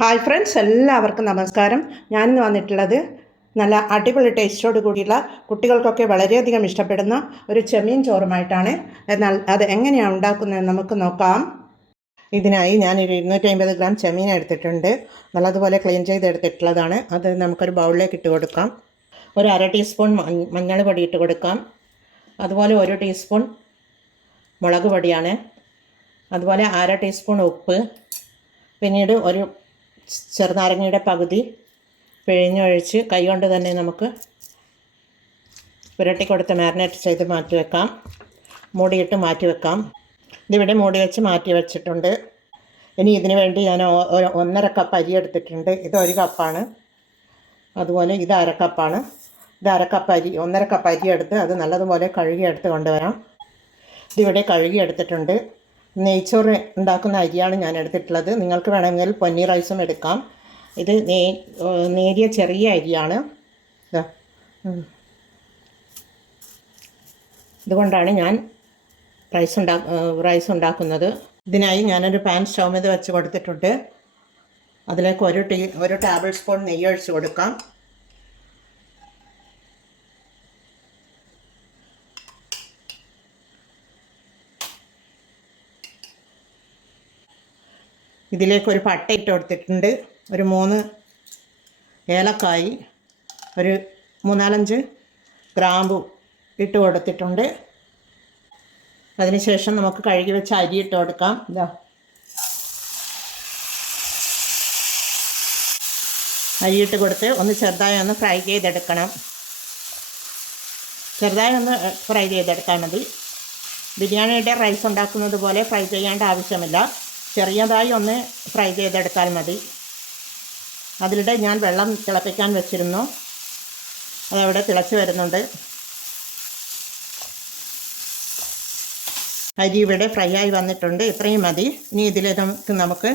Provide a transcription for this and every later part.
Hi friends, എല്ലാവർക്കും നമസ്കാരം. ഞാനിന്ന് വന്നിട്ടുള്ളത് നല്ല അടിപൊളി ടേസ്റ്റോട് കൂടിയുള്ള കുട്ടികൾക്കൊക്കെ വളരെയധികം ഇഷ്ടപ്പെടുന്ന ഒരു ചെമ്മീൻ ചോറുമായിട്ടാണ്. എന്നാൽ അത് എങ്ങനെയാണ് ഉണ്ടാക്കുന്നത് നമുക്ക് നോക്കാം. ഇതിനായി ഞാനൊരു 250 ഗ്രാം ചെമ്മീൻ എടുത്തിട്ടുണ്ട്. നല്ലതുപോലെ ക്ലീൻ ചെയ്തെടുത്തിട്ടുള്ളതാണ്. അത് നമുക്കൊരു ബൗളിലേക്ക് ഇട്ട് കൊടുക്കാം. ഒരു അര ടീസ്പൂൺ മഞ്ഞൾ പൊടി ഇട്ട് കൊടുക്കാം. അതുപോലെ 1 ടീസ്പൂൺ മുളക് പൊടിയാണ്. അതുപോലെ അര ടീസ്പൂൺ ഉപ്പ്, പിന്നീട് ഒരു ചെറുനാരങ്ങയുടെ പകുതി പിഴിഞ്ഞൊഴിച്ച് കൈകൊണ്ട് തന്നെ നമുക്ക് പുരട്ടി കൊടുത്ത് മാരിനേറ്റ് ചെയ്ത് മാറ്റി വെക്കാം. മൂടിയിട്ട് മാറ്റി വെക്കാം. ഇതിവിടെ മൂടി വെച്ച് മാറ്റി വെച്ചിട്ടുണ്ട്. ഇനി ഇതിന് വേണ്ടി ഞാൻ 1.5 കപ്പ് അരി എടുത്തിട്ടുണ്ട്. ഇത് 1 കപ്പാണ്. അതുപോലെ ഇത് അര കപ്പാണ്. ഇത് അര കപ്പ് അരി, 1.5 കപ്പ് അരി എടുത്ത് അത് നല്ലതുപോലെ കഴുകി എടുത്ത് കൊണ്ടുവരാം. ഇതിവിടെ കഴുകി എടുത്തിട്ടുണ്ട്. നെയ്ച്ചോറ് ഉണ്ടാക്കുന്ന അരിയാണ് ഞാൻ എടുത്തിട്ടുള്ളത്. നിങ്ങൾക്ക് വേണമെങ്കിൽ പൊന്നി റൈസും എടുക്കാം. ഇത് നേരിയ ചെറിയ അരിയാണ്. ഇതുകൊണ്ടാണ് ഞാൻ റൈസ് ഉണ്ടാക്കുന്നത്. ഇതിനായി ഞാനൊരു പാൻ സ്റ്റൗ మీద വെച്ച് കൊടുത്തിട്ടുണ്ട്. അതിലേക്ക് ഒരു ടേബിൾ സ്പൂൺ നെയ്യ് ഒഴിച്ച് കൊടുക്കാം. ഇതിലേക്ക് ഒരു പട്ട ഇട്ട് കൊടുത്തിട്ടുണ്ട്. ഒരു 3 ഏലക്കായി, ഒരു 3-4 ഗ്രാമ്പു ഇട്ട് കൊടുത്തിട്ടുണ്ട്. അതിനുശേഷം നമുക്ക് കഴുകി വെച്ച് അരി ഇട്ട് കൊടുക്കാം. അരിയിട്ട് കൊടുത്ത് ഒന്ന് ചെറുതായി ഒന്ന് ഫ്രൈ ചെയ്തെടുക്കണം. ചെറുതായി ഒന്ന് ഫ്രൈ ചെയ്തെടുക്കാൻ മതി. ബിരിയാണിയുടെ റൈസ് ഉണ്ടാക്കുന്നത് പോലെ ഫ്രൈ ചെയ്യേണ്ട ആവശ്യമില്ല. ചെറിയതായി ഒന്ന് ഫ്രൈ ചെയ്തെടുത്താൽ മതി. അതിലൂടെ ഞാൻ വെള്ളം തിളപ്പിക്കാൻ വെച്ചിരുന്നു. അതവിടെ തിളച്ച് വരുന്നുണ്ട്. അരി ഇവിടെ ഫ്രൈ ആയി വന്നിട്ടുണ്ട്. ഇത്രയും മതി. ഇനി ഇതിലേക്ക് നമുക്ക്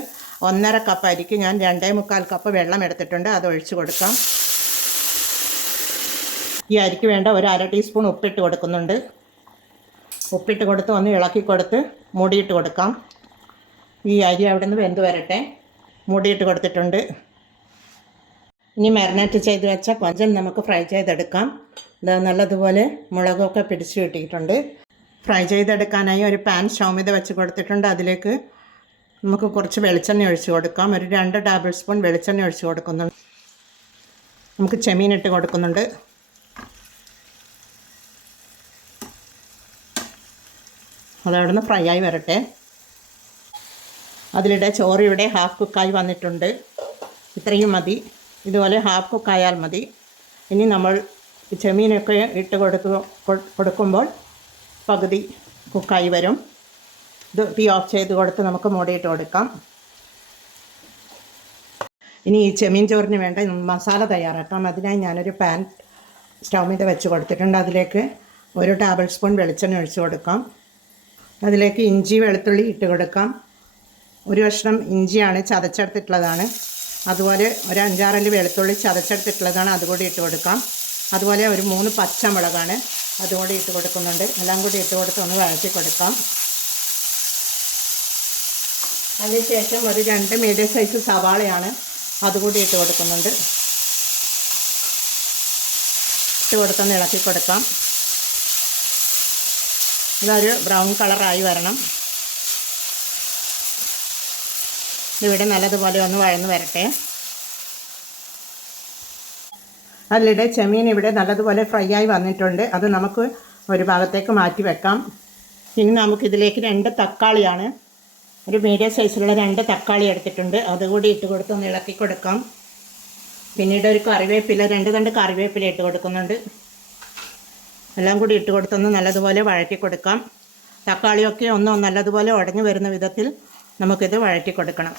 1.5 കപ്പ് അരിക്ക് ഞാൻ 2.25 കപ്പ് വെള്ളം എടുത്തിട്ടുണ്ട്. അത് ഒഴിച്ച് കൊടുക്കാം. ഈ അരിക്ക് വേണ്ട ഒരു അര ടീസ്പൂൺ ഉപ്പിട്ട് കൊടുക്കുന്നുണ്ട്. ഉപ്പിട്ട് കൊടുത്ത് ഒന്ന് ഇളക്കി കൊടുത്ത് മൂടിയിട്ട് കൊടുക്കാം. ഈ അരി അവിടെ നിന്ന് വെന്ത് വരട്ടെ. മൂടിയിട്ട് കൊടുത്തിട്ടുണ്ട്. ഇനി മാരിനേറ്റ് ചെയ്ത് വെച്ച കൊഞ്ചം നമുക്ക് ഫ്രൈ ചെയ്തെടുക്കാം. ഇത് നല്ലതുപോലെ മുളകൊക്കെ പിടിച്ച് കിട്ടിയിട്ടുണ്ട്. ഫ്രൈ ചെയ്തെടുക്കാനായി ഒരു പാൻ സ്റ്റൗ మీద വെച്ച് കൊടുത്തിട്ടുണ്ട്. അതിലേക്ക് നമുക്ക് കുറച്ച് വെളിച്ചെണ്ണ ഒഴിച്ച് കൊടുക്കാം. ഒരു 2 ടേബിൾ സ്പൂൺ വെളിച്ചെണ്ണ ഒഴിച്ച് കൊടുക്കുന്നുണ്ട്. നമുക്ക് ചെമ്മീൻ ഇട്ട് കൊടുക്കുന്നുണ്ട്. അതവിടെ നിന്ന് ഫ്രൈ ആയി വരട്ടെ. അതിലിടെ ചോറ് ഇവിടെ ഹാഫ് കുക്കായി വന്നിട്ടുണ്ട്. ഇത്രയും മതി. ഇതുപോലെ ഹാഫ് കുക്കായാൽ മതി. ഇനി നമ്മൾ ചെമ്മീനൊക്കെ ഇട്ട് കൊടുക്കുമ്പോൾ പകുതി കുക്കായി വരും. ഇത് തീ ഓഫ് ചെയ്ത് കൊടുത്ത് നമുക്ക് മൂടിയിട്ട് കൊടുക്കാം. ഇനി ഈ ചെമ്മീൻ ചോറിന് വേണ്ട മസാല തയ്യാറാക്കാം. അതിനായി ഞാനൊരു പാൻ സ്റ്റൗ మీద വെച്ച് കൊടുത്തിട്ടുണ്ട്. അതിലേക്ക് 1 ടേബിൾ സ്പൂൺ വെളിച്ചെണ്ണ ഒഴിച്ച് കൊടുക്കാം. അതിലേക്ക് ഇഞ്ചി വെളുത്തുള്ളി ഇട്ട് കൊടുക്കാം. ഒരു കഷ്ണം ഇഞ്ചിയാണ്, ചതച്ചെടുത്തിട്ടുള്ളതാണ്. അതുപോലെ ഒരു 5-6 അല്ലി വെളുത്തുള്ളി ചതച്ചെടുത്തിട്ടുള്ളതാണ്, അതുകൂടി ഇട്ട് കൊടുക്കാം. അതുപോലെ ഒരു 3 പച്ചമുളകാണ്, അതുകൂടി ഇട്ട് കൊടുക്കുന്നുണ്ട്. എല്ലാം കൂടി ഇട്ട് കൊടുത്ത് ഒന്ന് വഴറ്റി കൊടുക്കാം. അതിനുശേഷം ഒരു 2 മീഡിയം സൈസ് സവാളയാണ്, അതുകൂടി ഇട്ട് കൊടുക്കുന്നുണ്ട്. ഇട്ട് കൊടുത്തൊന്ന് ഇളക്കി കൊടുക്കാം. ഇതൊരു ബ്രൗൺ കളറായി വരണം. ഇവിടെ നല്ലതുപോലെ ഒന്ന് വഴന്ന് വരട്ടെ. അതിലിടെ ചെമ്മീൻ ഇവിടെ നല്ലതുപോലെ ഫ്രൈ ആയി വന്നിട്ടുണ്ട്. അത് നമുക്ക് ഒരു ഭാഗത്തേക്ക് മാറ്റി വെക്കാം. ഇനി നമുക്കിതിലേക്ക് 2 തക്കാളിയാണ്, ഒരു മീഡിയം സൈസിലുള്ള 2 തക്കാളി എടുത്തിട്ടുണ്ട്. അതുകൂടി ഇട്ട് കൊടുത്ത് ഒന്ന് ഇളക്കി കൊടുക്കാം. പിന്നീട് ഒരു കറിവേപ്പില, 2 തണ്ട് കറിവേപ്പില ഇട്ട് കൊടുക്കുന്നുണ്ട്. എല്ലാം കൂടി ഇട്ട് കൊടുത്തൊന്ന് നല്ലതുപോലെ വഴറ്റി കൊടുക്കാം. തക്കാളിയൊക്കെ ഒന്ന് നല്ലതുപോലെ ഉടഞ്ഞു വരുന്ന വിധത്തിൽ നമുക്കിത് വഴറ്റി കൊടുക്കണം.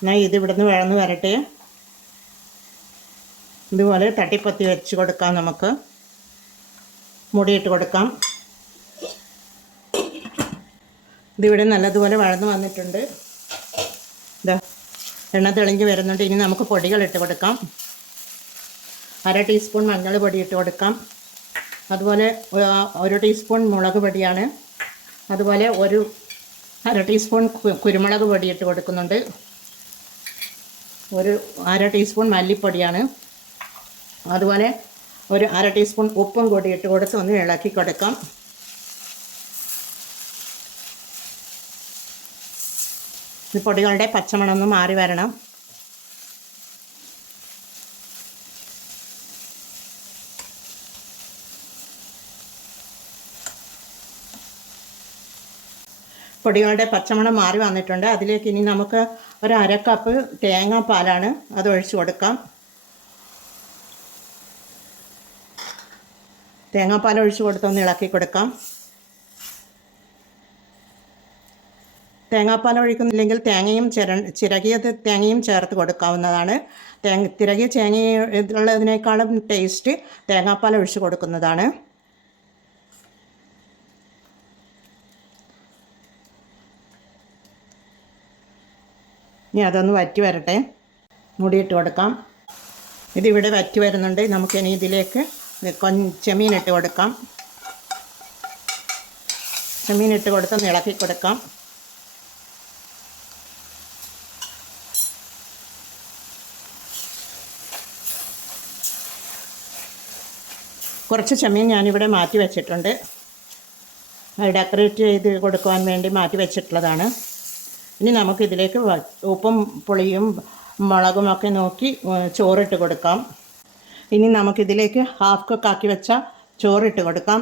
എന്നാൽ ഇത് ഇവിടുന്ന് വഴന്ന് വരട്ടെ. ഇതുപോലെ തട്ടിപ്പൊത്തി വെച്ച് കൊടുക്കാം. നമുക്ക് മൂടിയിട്ട് കൊടുക്കാം. ഇതിവിടെ നല്ലതുപോലെ വഴന്ന് വന്നിട്ടുണ്ട്. ഇതാ എണ്ണ തെളിഞ്ഞ് വരുന്നുണ്ട്. ഇനി നമുക്ക് പൊടികൾ ഇട്ട് കൊടുക്കാം. അര ടീസ്പൂൺ മഞ്ഞൾ പൊടി ഇട്ട് കൊടുക്കാം. അതുപോലെ 1 ടീസ്പൂൺ മുളക് പൊടിയാണ്. അതുപോലെ ഒരു അര ടീസ്പൂൺ കുരുമുളക് പൊടി ഇട്ട് കൊടുക്കുന്നുണ്ട്. ഒരു അര ടീസ്പൂൺ മല്ലിപ്പൊടിയാണ്. അതുപോലെ ഒരു അര ടീസ്പൂൺ ഉപ്പും കൂടി ഇട്ട് കൊടുത്ത് ഒന്ന് ഇളക്കി കൊടുക്കാം. ഈ പൊടികളുടെ പച്ചമണം ഒന്ന് മാറി വരണം. പൊടികളുടെ പച്ചമണം മാറി വന്നിട്ടുണ്ട്. അതിലേക്ക് ഇനി നമുക്ക് ഒരു അര കപ്പ് തേങ്ങാപ്പാലാണ്, അത് ഒഴിച്ച് കൊടുക്കാം. തേങ്ങാപ്പാൽ ഒഴിച്ച് കൊടുത്തൊന്ന് ഇളക്കി കൊടുക്കാം. തേങ്ങാപ്പാൽ ഒഴിക്കുന്നില്ലെങ്കിൽ തേങ്ങയും ചിരകിയ തേങ്ങയും ചേർത്ത് കൊടുക്കാവുന്നതാണ്. തിരകിയ തേങ്ങയുള്ളതിനേക്കാളും ടേസ്റ്റ് തേങ്ങാപ്പാൽ ഒഴിച്ച് കൊടുക്കുന്നതാണ്. ഇനി അതൊന്ന് വറ്റി വരട്ടെ. മൂടിയിട്ട് കൊടുക്കാം. ഇതിവിടെ വറ്റി വരുന്നുണ്ട്. നമുക്കിനി ഇതിലേക്ക് ചെമ്മീനിട്ട് കൊടുക്കാം. ചെമ്മീനിട്ട് കൊടുത്ത് ഇളക്കി കൊടുക്കാം. കുറച്ച് ചെമ്മീൻ ഞാനിവിടെ മാറ്റി വെച്ചിട്ടുണ്ട്. ഡെക്കറേറ്റ് ചെയ്ത് കൊടുക്കുവാൻ വേണ്ടി മാറ്റി വെച്ചിട്ടുള്ളതാണ്. ഇനി നമുക്കിതിലേക്ക് ഉപ്പും പുളിയും മുളകും ഒക്കെ നോക്കി ചോറിട്ട് കൊടുക്കാം. ഇനി നമുക്കിതിലേക്ക് ഹാഫ് കുക്കാക്കി വെച്ച ചോറിട്ട് കൊടുക്കാം.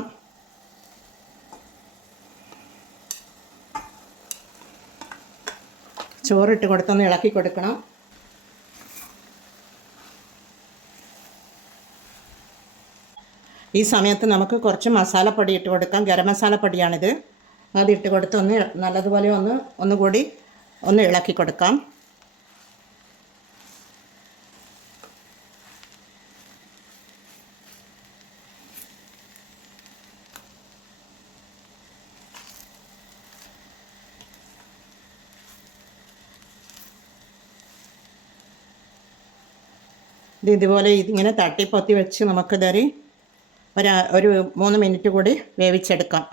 ചോറിട്ട് കൊടുത്തൊന്ന് ഇളക്കി കൊടുക്കണം. ഈ സമയത്ത് നമുക്ക് കുറച്ച് മസാലപ്പൊടി ഇട്ട് കൊടുക്കാം. ഗരം മസാലപ്പൊടിയാണിത്. അതിട്ട് കൊടുത്ത് നല്ലതുപോലെ ഒന്നുകൂടി ഇളക്കി കൊടുക്കാം. ഇതുപോലെ ഇതിങ്ങനെ തട്ടിപ്പൊത്തി വെച്ച് നമുക്കിതൊരു 3 മിനിറ്റ് കൂടി വേവിച്ചെടുക്കാം.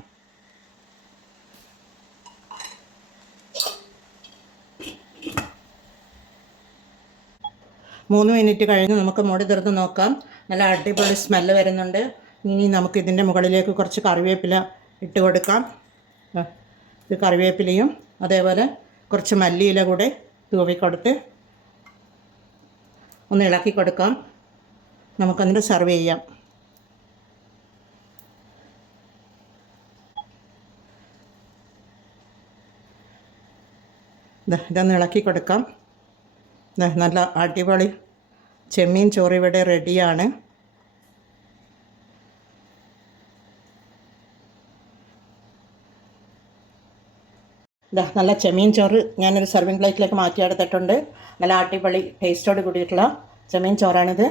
3 മിനിറ്റ് കഴിഞ്ഞ് നമുക്ക് മൂടി തുറന്ന് നോക്കാം. നല്ല അടിപൊളി സ്മെല്ല് വരുന്നുണ്ട്. ഇനി നമുക്ക് ഇതിൻ്റെ മുകളിലേക്ക് കുറച്ച് കറിവേപ്പില ഇട്ട് കൊടുക്കാം. ഇത് കറിവേപ്പിലയും അതേപോലെ കുറച്ച് മല്ലിയില കൂടെ തൂവിക്കൊടുത്ത് ഒന്ന് ഇളക്കി കൊടുക്കാം. നമുക്കതിന് സെർവ് ചെയ്യാം. ഇതൊന്ന് ഇളക്കി കൊടുക്കാം. നല്ല അടിപൊളി ചെമ്മീൻ ചോറ് ഇവിടെ റെഡിയാണ്. നല്ല ചെമ്മീൻ ചോറ് ഞാനൊരു സെർവിങ് പ്ലേറ്റിലേക്ക് മാറ്റിയെടുത്തിട്ടുണ്ട്. നല്ല അടിപൊളി ടേസ്റ്റോട് കൂടിയിട്ടുള്ള ചെമ്മീൻ ചോറാണിത്.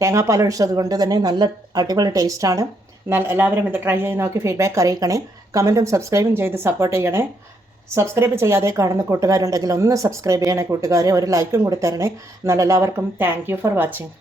തേങ്ങാപ്പാൽ ഒഴിച്ചത് കൊണ്ട് തന്നെ നല്ല അടിപൊളി ടേസ്റ്റാണ്. എന്നാൽ എല്ലാവരും ഇത് ട്രൈ ചെയ്ത് നോക്കി ഫീഡ്ബാക്ക് അറിയിക്കണേ. കമൻറ്റും സബ്സ്ക്രൈബും ചെയ്ത് സപ്പോർട്ട് ചെയ്യണേ. സബ്സ്ക്രൈബ് ചെയ്യാതെ കാണുന്ന കൂട്ടുകാരുണ്ടെങ്കിൽ ഒന്ന് സബ്സ്ക്രൈബ് ചെയ്യണേ കൂട്ടുകാരെ. ഒരു ലൈക്കും കൂടി തരണേ. എന്നാൽ എല്ലാവർക്കും താങ്ക് യു ഫോർ വാച്ചിങ്.